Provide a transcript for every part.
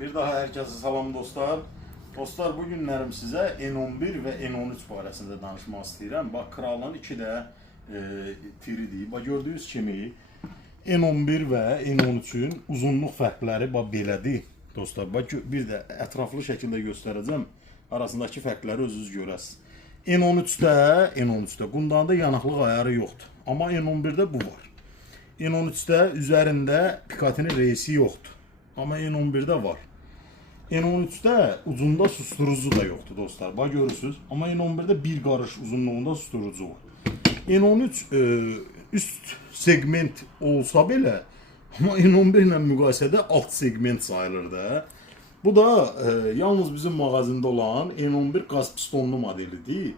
Bir daha herkese salam dostlar. Dostlar, bu günlərim sizə N11 və N13 barəsində danışmaq istəyirəm. Bax, Kralın 2 də tiridir. Bax, gördüyünüz kimi N11 və N13-ün uzunluq fərqləri bax belədir. Dostlar, bax, bir də ətraflı şəkildə göstərəcəm. Arasındakı fərqləri özünüz görəsiniz. N13-də qundağında yanaqlıq ayarı yoxdur. Amma N11-də bu var. N13-də üzərində Picatinny reisi yoxdur. Amma N11-də var. N13-də ucunda susturucu da yoxdur dostlar. Bax, görürsünüz. Amma N11-də bir qarış uzunluğunda susturucu var. N13 üst segment olsa belə, amma N11 ilə müqayisədə alt segment sayılır da. Bu da yalnız bizim mağazində olan N11 qaz pistonlu modelidir.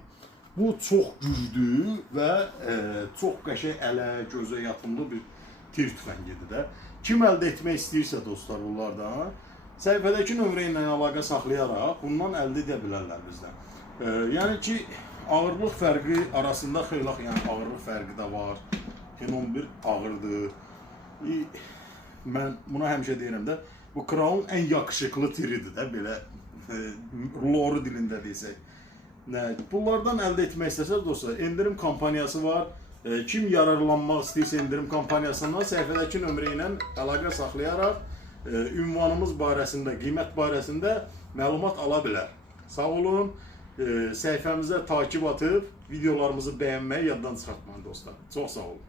Bu çox güclü və çox qəşəng ələ, gözə yatımlı bir tir tüfəngidir də. Kim əldə etmək istəyirsə dostlar bunlardan, səhifədəki nömrə ilə əlaqə saxlayaraq bundan əldə edə bilərlər bizdən. Yəni ki, ağırlıq fərqi arasında xeyli ağırlıq fərqi də var. N11 ağırdır. Mən buna həmişə deyirəm də, bu Kralın ən yakışıklı tiridir də, belə loru dilində desək. Bunlardan əldə etmək istəsəz dostlar, endirim kampaniyası var. Kim yararlanmaq istəyirsə endirim kampaniyasından səhifədəki nömrə ilə əlaqə saxlayaraq ünvanımız barəsində, qiymət barəsində məlumat ala bilər. Sağ olun, səhifəmizə takib atıb videolarımızı bəyənməyi yaddan çıxartmayın dostlar. Çox sağ olun.